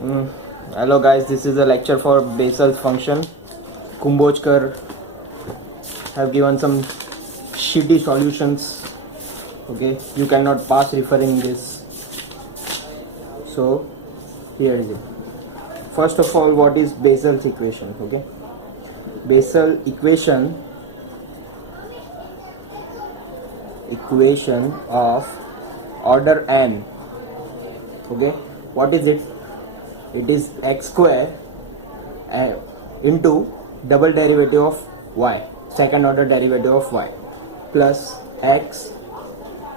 Hello guys, this is a lecture for Bessel's function. Kumbhojkar have given some shitty solutions. Okay, you cannot pass referring this. So here is it. First of all, what is Bessel's equation? Okay, Bessel equation of order n. Okay, what is it? It is x square into double derivative of y, second order derivative of y, plus x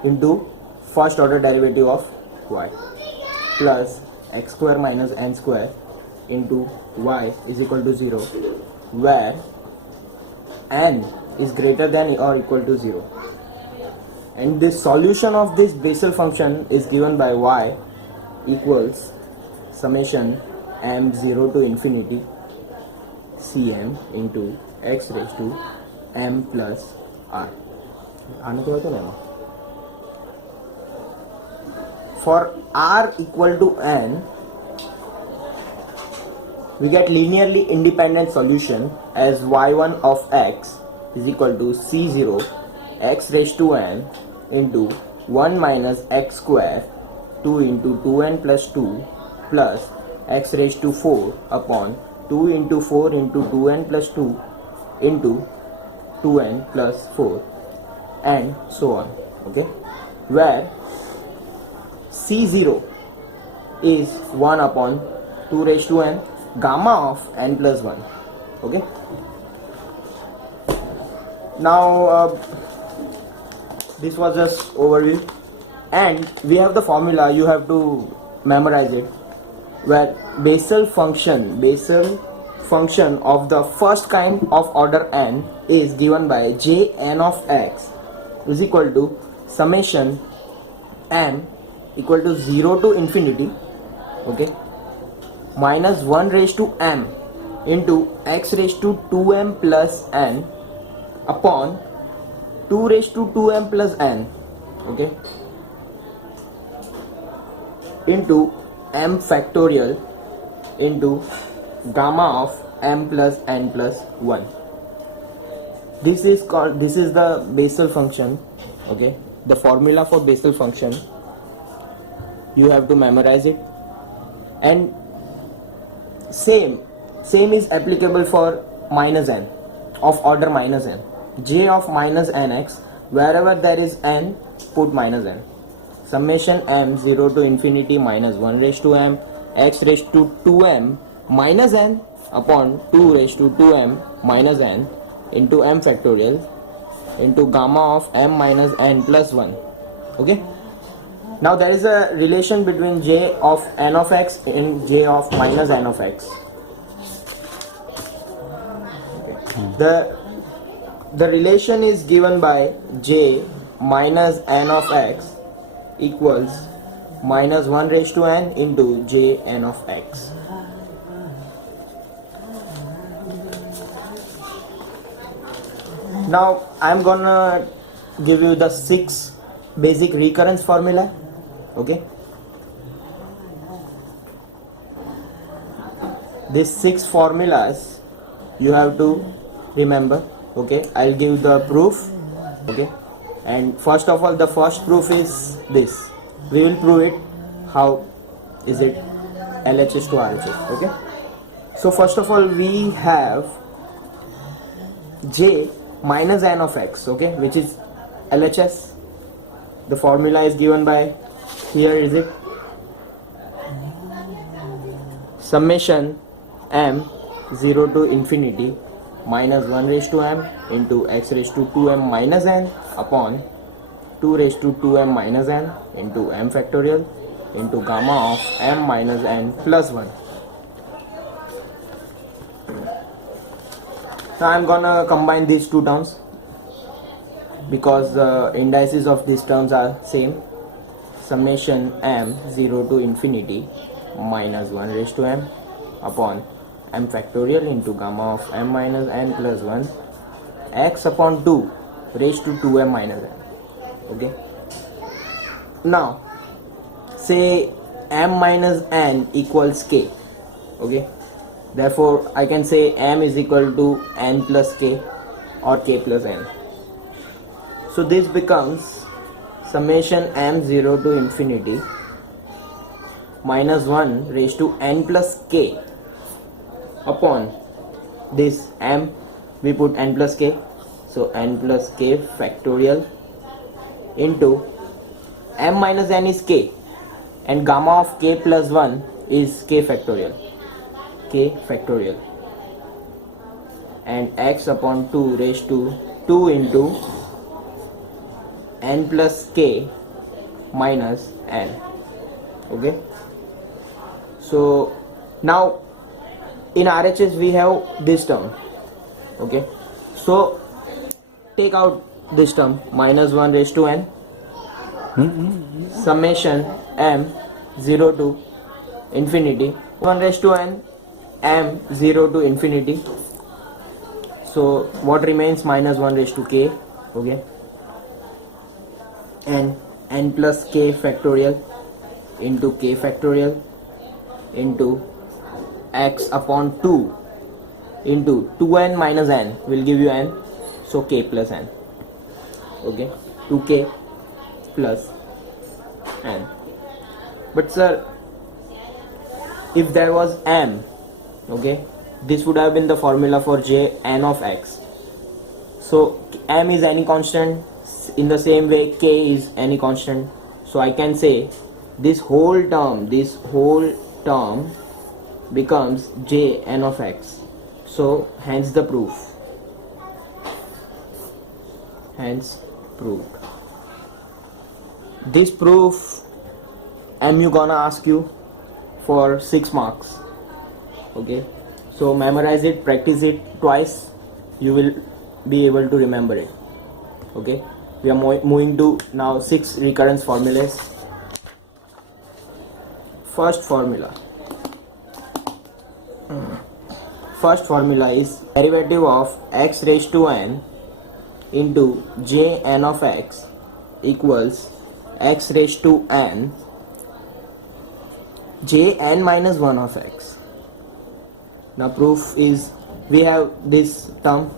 into first order derivative of y, plus x square minus n square into y is equal to 0, where n is greater than or equal to 0. And the solution of this Bessel function is given by y equals summation m0 to infinity cm into x raised to m plus r. For r equal to n, we get linearly independent solution as y1 of x is equal to c0 x raised to n into 1 minus x square 2 into 2n plus 2 plus x raised to 4 upon 2 into 4 into 2n plus 2 into 2n plus 4 and so on. Okay, where c0 is 1 upon 2 raised to n gamma of n plus 1. Okay, now this was just overview, and we have the formula. You have to memorize it, where Bessel function of the first kind of order n is given by Jn of x is equal to summation m equal to 0 to infinity, okay, minus 1 raised to m into x raised to 2m plus n upon 2 raised to 2m plus n, okay, into m factorial into gamma of m plus n plus 1. This is the Bessel function. Okay, the formula for Bessel function, you have to memorize it, and same is applicable for minus n of order minus n. J of minus nx, wherever there is n, put minus n. Summation m 0 to infinity minus 1 raised to m x raised to 2m minus n upon 2 raised to 2m minus n into m factorial into gamma of m minus n plus 1. Okay, now there is a relation between j of n of x and j of minus n of x. Okay. The relation is given by j minus n of x equals minus 1 raised to n into j n of x. Now I am gonna give you the 6 basic recurrence formula. Okay, these 6 formulas you have to remember. Okay, I'll give the proof. Okay, and first of all, the first proof is this. We will prove it. How is it LHS to RHS? Okay, so first of all, we have j minus n of x, okay, which is LHS. The formula is given by, here is it, summation m 0 to infinity minus 1 raised to m into x raised to 2m minus n upon 2 raised to 2m minus n into m factorial into gamma of m minus n plus 1. Now I am gonna combine these two terms because the indices of these terms are same. Summation m 0 to infinity minus 1 raised to m upon m factorial into gamma of m minus n plus 1 x upon 2 raised to 2m minus n. Okay, now say m minus n equals k. Okay, therefore I can say m is equal to n plus k or k plus n. So this becomes summation m0 to infinity minus 1 raised to n plus k upon this m, we put n plus k, so n plus k factorial into m minus n is k and gamma of k plus 1 is k factorial, and x upon 2 raised to 2 into n plus k minus n. Okay, so now in RHS we have this term. Okay, so take out this term, minus 1 raised to n summation m 0 to infinity 1 raised to n m 0 to infinity. So what remains? Minus 1 raised to k. Okay, and n plus k factorial into k factorial into x upon 2 into 2n minus n will give you n, so k plus n. Okay, 2k plus n. But sir, if there was m, okay, this would have been the formula for j n of x. So m is any constant, in the same way k is any constant. So I can say this whole term becomes j n of x. So hence the proof. Hence proved. This proof MU gonna ask you for 6 marks. Okay, so memorize it, practice it twice, you will be able to remember it. Okay, we are moving to now 6 recurrence formulas. First formula is derivative of x raised to n into j n of x equals x raised to n j n minus 1 of x. Now proof is, we have this term,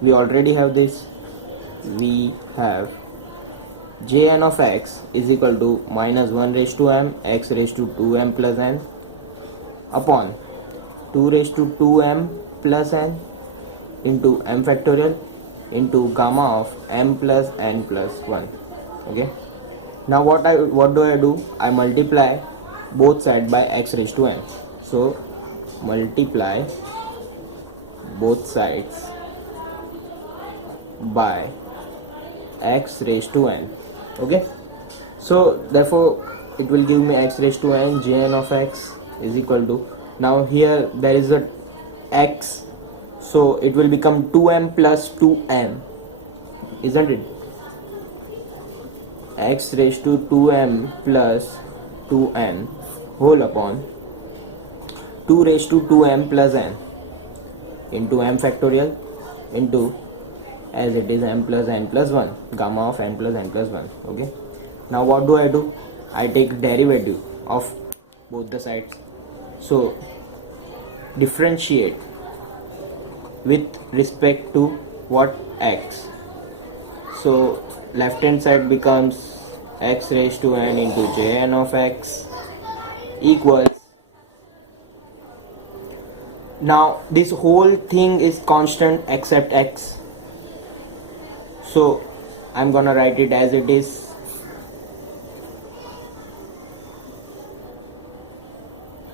we already have this, we have j n of x is equal to minus 1 raised to m x raised to 2m plus n upon 2 raised to 2m plus n into m factorial into gamma of m plus n plus 1. Okay, now what do I do? I multiply both sides by x raised to n. So multiply both sides by x raised to n. Okay, so therefore it will give me x raised to n j n of x is equal to, now here there is a x, so it will become 2m plus 2m, isn't it? X raised to 2m plus 2n whole upon 2 raised to 2m plus n into m factorial into, as it is, m plus n plus 1, gamma of n plus n plus 1. Okay, now what do? I take derivative of both the sides. So differentiate with respect to what? X. So left hand side becomes x raised to n into j n of x equals, now this whole thing is constant except x, so I'm gonna write it as it is,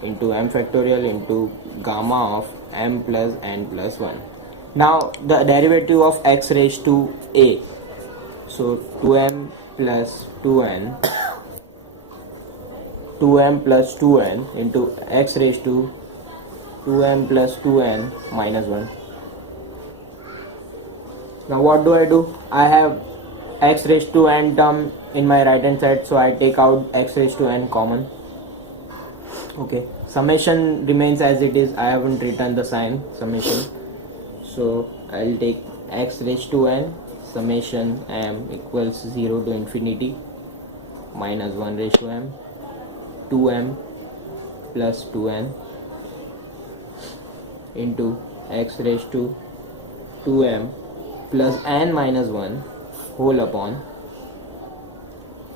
into m factorial into gamma of m plus n plus 1. Now the derivative of x raised to a, so 2m plus 2n 2m plus 2n into x raised to 2m plus 2n minus 1. Now what do? I have x raised to n term in my right hand side, so I take out x raised to n common. Okay, summation remains as it is, I haven't written the sign summation, so I'll take x raised to n summation m equals 0 to infinity minus 1 raised to m 2m plus 2n into x raised to 2m plus n minus 1 whole upon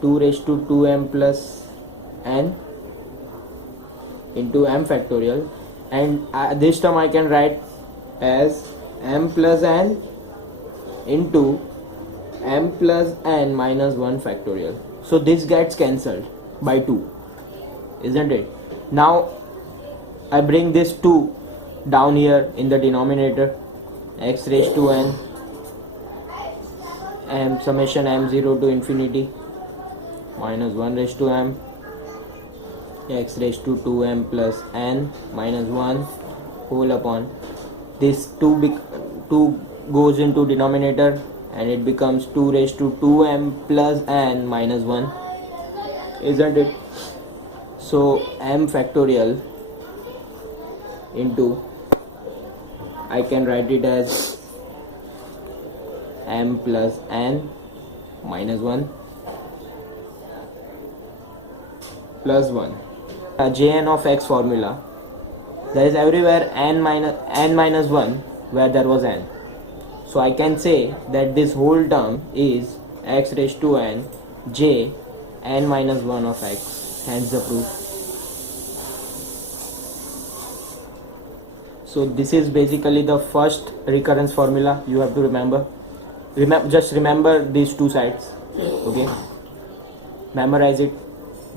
2 raised to 2m plus n into m factorial, and this term I can write as m plus n into m plus n minus 1 factorial. So this gets cancelled by 2, isn't it? Now I bring this 2 down here in the denominator, x raised to n m summation m0 to infinity minus 1 raised to m x raised to 2m plus n minus 1 whole upon this 2 goes into denominator and it becomes 2 raised to 2m plus n minus 1, isn't it? So m factorial into, I can write it as m plus n minus 1 plus 1. Jn of x formula, there is everywhere n minus 1 where there was n. So I can say that this whole term is x raised to n j n minus 1 of x, hence the proof. So this is basically the first recurrence formula you have to remember. Just remember these two sides, okay? Memorize it.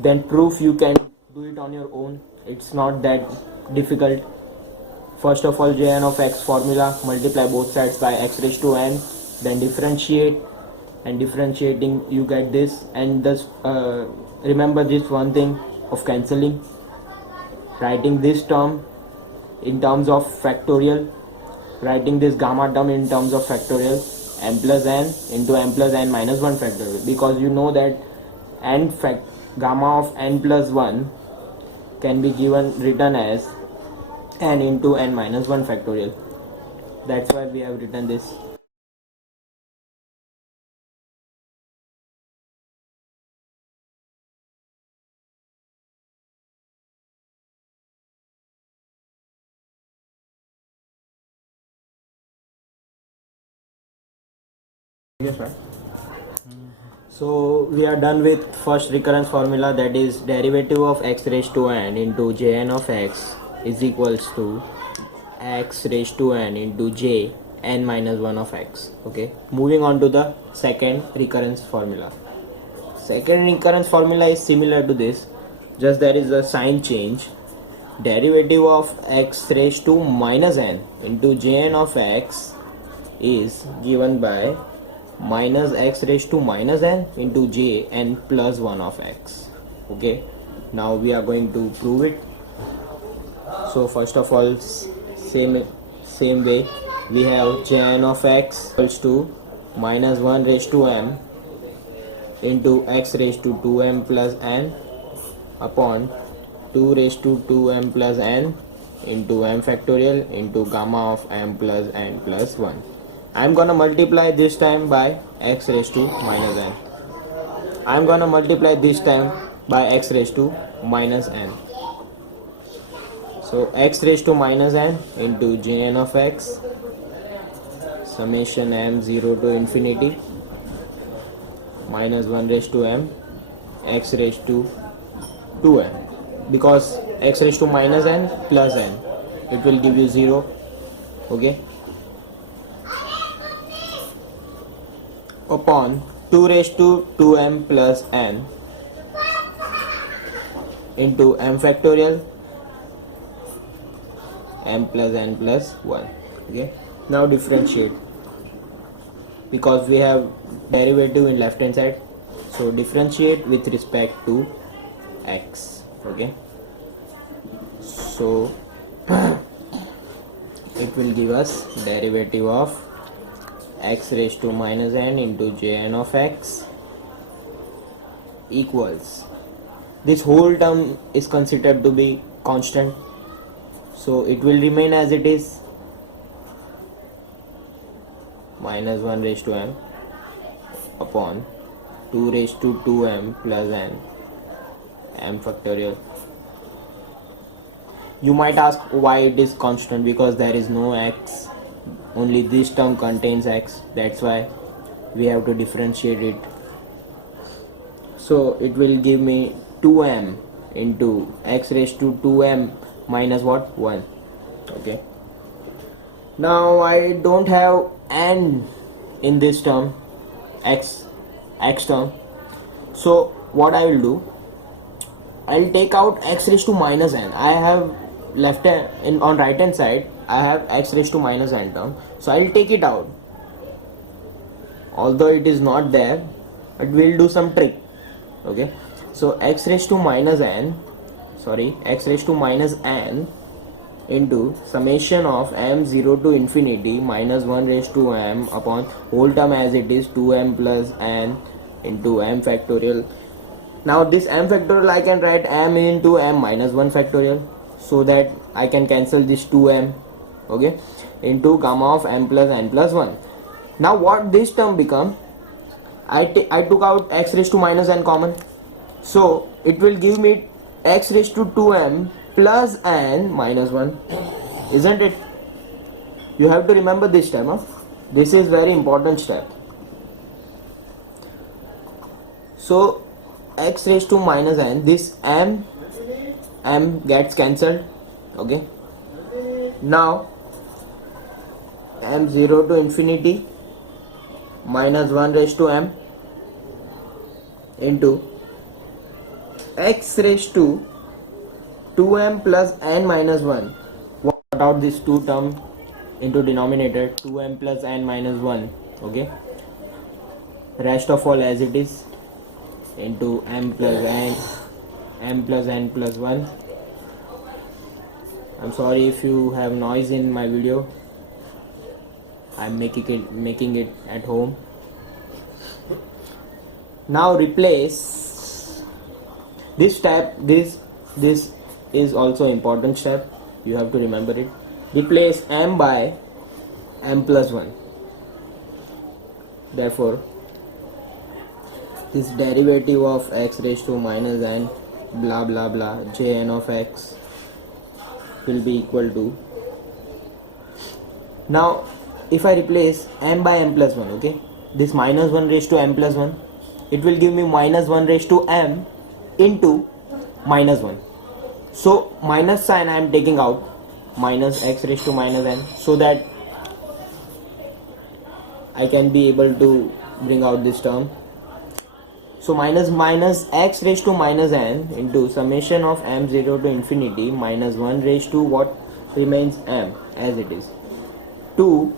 Then proof you can do it on your own. It's not that difficult. First of all, Jn of x formula, multiply both sides by x raised to n, then differentiate, and differentiating you get this. And thus remember this one thing of cancelling, writing this term in terms of factorial, writing this gamma term in terms of factorial, m plus n into m plus n minus 1 factorial, because you know that gamma of n plus 1 can be written as n into n minus 1 factorial. That's why we have written this. Yes, sir. So we are done with first recurrence formula, that is derivative of x raised to n into jn of x is equals to x raised to n into j n minus 1 of x. Okay, moving on to the second recurrence formula. Second recurrence formula is similar to this, just there is a sign change. Derivative of x raised to minus n into jn of x is given by minus x raised to minus n into j n plus 1 of x. Okay, now we are going to prove it. So first of all, same way, we have jn of x equals to minus 1 raised to m into x raised to 2m plus n upon 2 raised to 2m plus n into m factorial into gamma of m plus n plus 1. I'm gonna multiply this time by x raised to minus n. I'm gonna multiply this time by x raised to minus n. So x raised to minus n into jn of x summation m0 to infinity minus 1 raised to m x raised to 2m, because x raised to minus n plus n, it will give you 0. Okay, upon 2 raised to 2m plus n into m factorial m plus n plus 1. Okay, now differentiate, because we have derivative in left hand side, so differentiate with respect to x. Okay, so it will give us derivative of x raised to minus n into jn of x equals, this whole term is considered to be constant, so it will remain as it is, minus 1 raised to m upon 2 raised to 2m plus n m factorial You might ask why it is constant, because there is no x, only this term contains x, that's why we have to differentiate it. So it will give me 2m into x raised to 2m minus what, 1. Okay, now I don't have n in this term, x term, so what I will do, I'll take out x raised to minus n. I have left in on right hand side I have x raised to minus n term, so I'll take it out, although it is not there, but we'll do some trick. Okay, so x raised to minus n into summation of m0 to infinity minus 1 raised to m upon whole term as it is 2m plus n into m factorial. Now this m factorial I can write m into m minus 1 factorial, so that I can cancel this 2m, okay, into gamma of m plus n plus 1. Now what this term become, I took out x raised to minus n common, so it will give me x raised to 2m plus n minus 1, isn't it? You have to remember this step, huh? This is very important step. So x raised to minus n, this m gets cancelled. Okay, now m0 to infinity minus 1 raised to m into x raised to 2m plus n minus 1. What out this 2 term into denominator, 2m plus n minus 1. Okay, rest of all as it is, into m plus n plus 1. I'm sorry if you have noise in my video, I'm making it at home. Now replace this step, this is also important step, you have to remember it. Replace m by m plus 1. Therefore this derivative of x raised to minus n blah blah blah jn of x will be equal to, now if I replace m by m plus 1, okay, this minus 1 raised to m plus 1, it will give me minus 1 raised to m into minus 1. So minus sign I am taking out, minus x raised to minus n, so that I can be able to bring out this term. So minus x raised to minus n into summation of m0 to infinity minus 1 raised to what remains m as it is, 2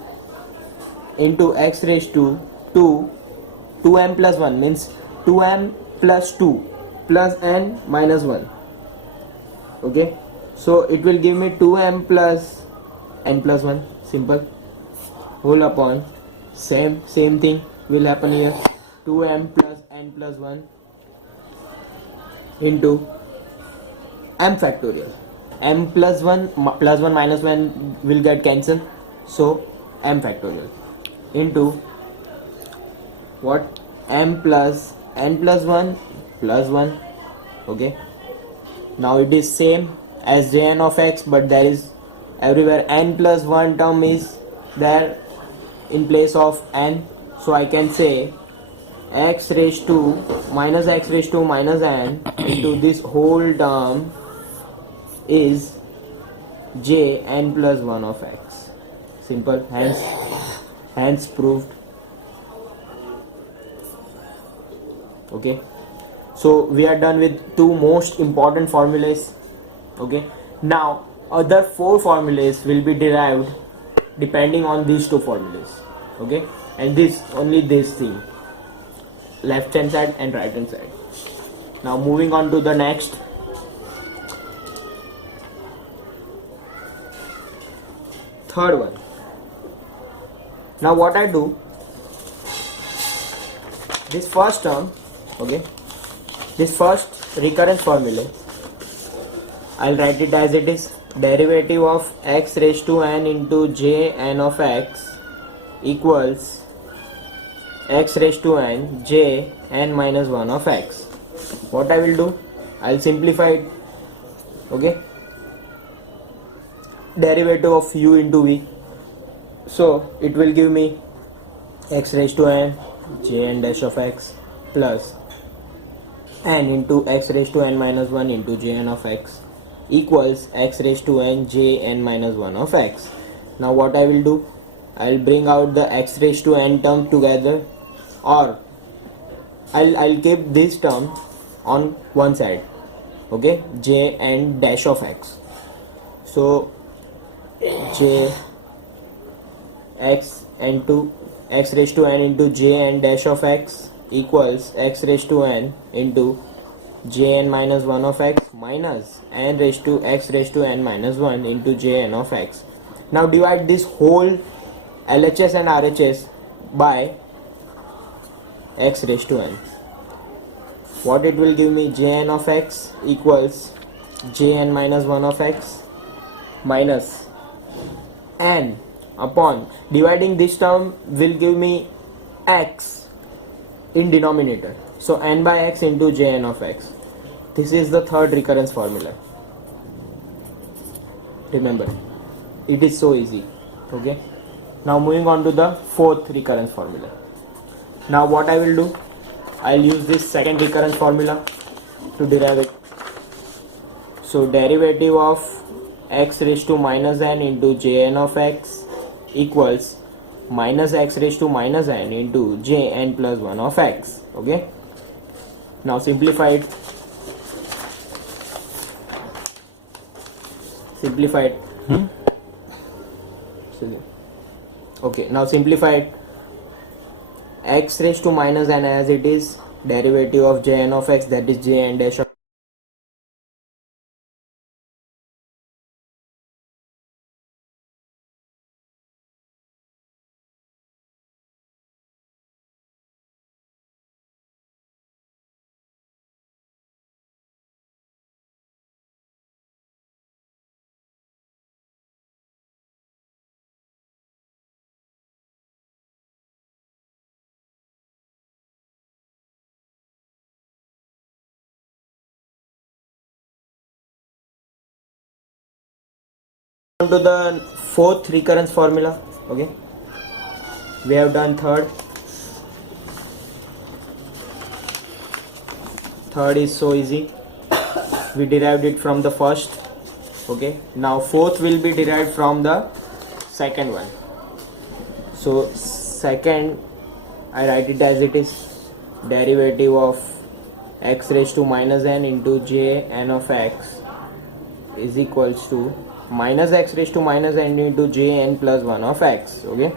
into x raised to 2m plus 1 means 2m plus 2 plus n minus 1. Okay, so it will give me 2m plus n plus 1, simple, whole upon same thing will happen here, 2m plus n plus 1 into m factorial, m plus 1 minus 1 will get cancelled, so m factorial into what, m plus n plus 1 plus 1. Okay, now it is same as jn of x, but there is everywhere n plus 1 term is there in place of n, so I can say x raised to minus n into this whole term is j n plus 1 of x, simple, hence proved. Okay, so we are done with 2 most important formulas. Okay, now other 4 formulas will be derived depending on these 2 formulas. Okay, and only this thing, left hand side and right hand side. Now moving on to the next, third one. Now what I do, this first term, okay, this first recurrence formula, I'll write it as it is, derivative of x raised to n into j n of x equals x raised to n j n minus 1 of x. What I will do, I'll simplify it. Okay, derivative of u into v. So it will give me x raised to n j n dash of x plus n into x raised to n minus 1 into jn of x equals x raised to n j n minus 1 of x. Now what I will do, I will bring out the x raised to n term together, or I'll keep this term on one side, okay, j n dash of x. So j x into x raised to n into j n dash of x equals x raised to n into j n minus 1 of x minus n raised to x raised to n minus 1 into j n of x. Now divide this whole LHS and RHS by x raised to n. What it will give me, jn of x equals jn minus 1 of x minus n upon, dividing this term will give me x in denominator, so n by x into jn of x. This is the third recurrence formula. Remember, it is so easy. Okay, now moving on to the fourth recurrence formula. Now what I will do, I will use this second recurrence formula to derive it. So derivative of x raised to minus n into jn of x equals minus x raised to minus n into jn plus 1 of x. Okay, now simplify it. Okay, now simplify it. X raised to minus n as it is, derivative of jn of x, that is jn dash of on to the fourth recurrence formula. Okay, we have done third is so easy, we derived it from the first. Okay, now fourth will be derived from the second one. So second, I write it as it is, derivative of x raised to minus n into j n of x is equals to minus x raised to minus n into j n plus 1 of x. Okay,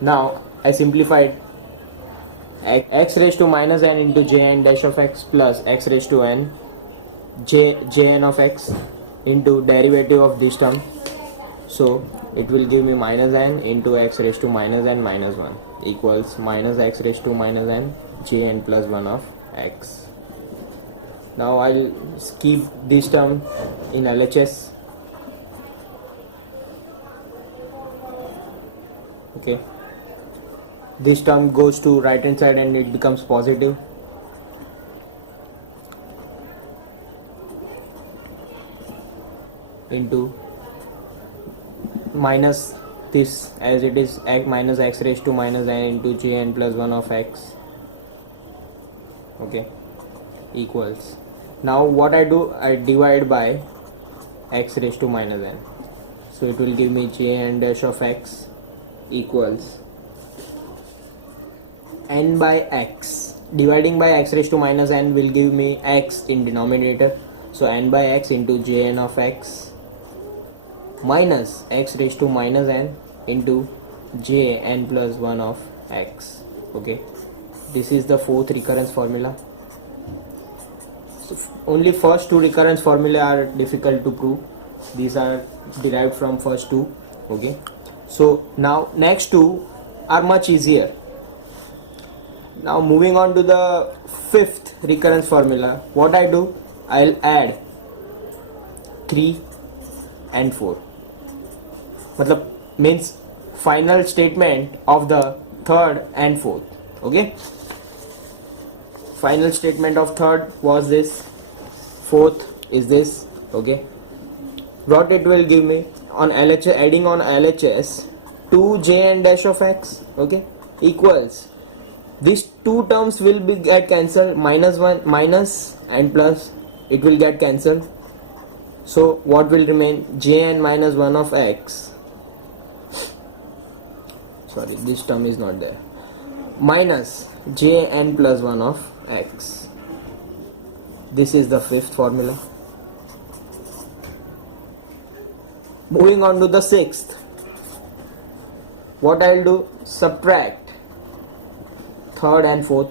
now I simplified x raised to minus n into j n dash of x plus x raised to n j n of x into derivative of this term. So it will give me minus n into x raised to minus n minus 1 equals minus x raised to minus n j n plus 1 of x. Now I'll keep this term in LHS. Okay, this term goes to right hand side and it becomes positive. Into minus this as it is, minus x raised to minus n into j n plus 1 of x. Okay, equals, now what I do, I divide by x raised to minus n, so it will give me j n dash of x equals n by x, dividing by x raised to minus n will give me x in denominator, so n by x into j n of x minus x raised to minus n into j n plus 1 of x. Okay, this is the fourth recurrence formula. So only first two recurrence formula are difficult to prove, these are derived from first two. Okay, so now next two are much easier. Now moving on to the fifth recurrence formula, what I do, I'll add 3 and 4. Matlab means final statement of the third and fourth. Okay, final statement of third was this, fourth is this. Okay, what it will give me, on LHS, adding on LHS, 2jn dash of x, okay, equals, these two terms will be get cancelled, minus 1 minus and plus, it will get cancelled. So what will remain? Jn minus 1 of x, sorry, this term is not there, minus jn plus 1 of x. This is the fifth formula. Moving on to the sixth, what I'll do? Subtract third and fourth.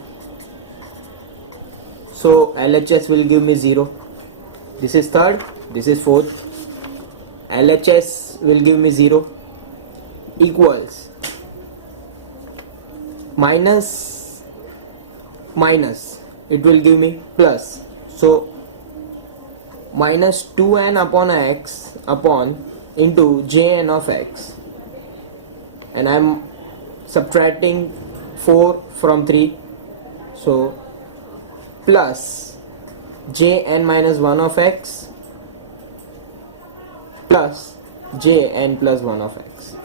So LHS will give me 0. This is third, this is fourth. LHS will give me 0, equals minus minus, it will give me plus. So minus 2n upon x upon into jn of x, and I'm subtracting 4 from 3, so plus jn minus 1 of x plus jn plus 1 of x.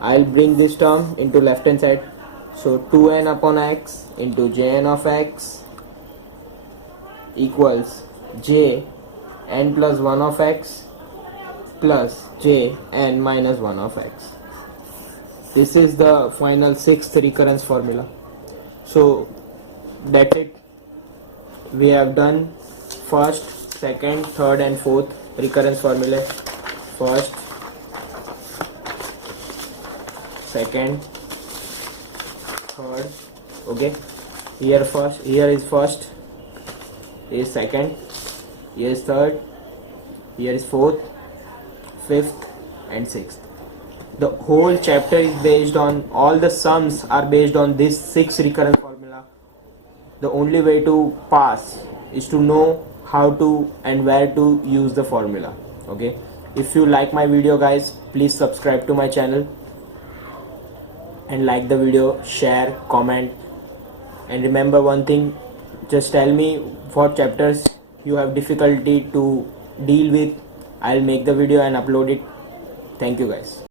I'll bring this term into left hand side, so 2n upon x into jn of x equals jn plus 1 of x plus jn minus 1 of x. This is the final sixth recurrence formula. So that's it. We have done first, second, third and fourth recurrence formula. First, second, third, okay, here first, here is first, here is second, here is third, here is fourth, fifth and sixth. The whole chapter is based on, all the sums are based on this 6 recurrence formula. The only way to pass is to know how to and where to use the formula. Okay, if you like my video guys, please subscribe to my channel and like the video, share, comment, and remember one thing, just tell me what chapters you have difficulty to deal with. I'll make the video and upload it. Thank you guys.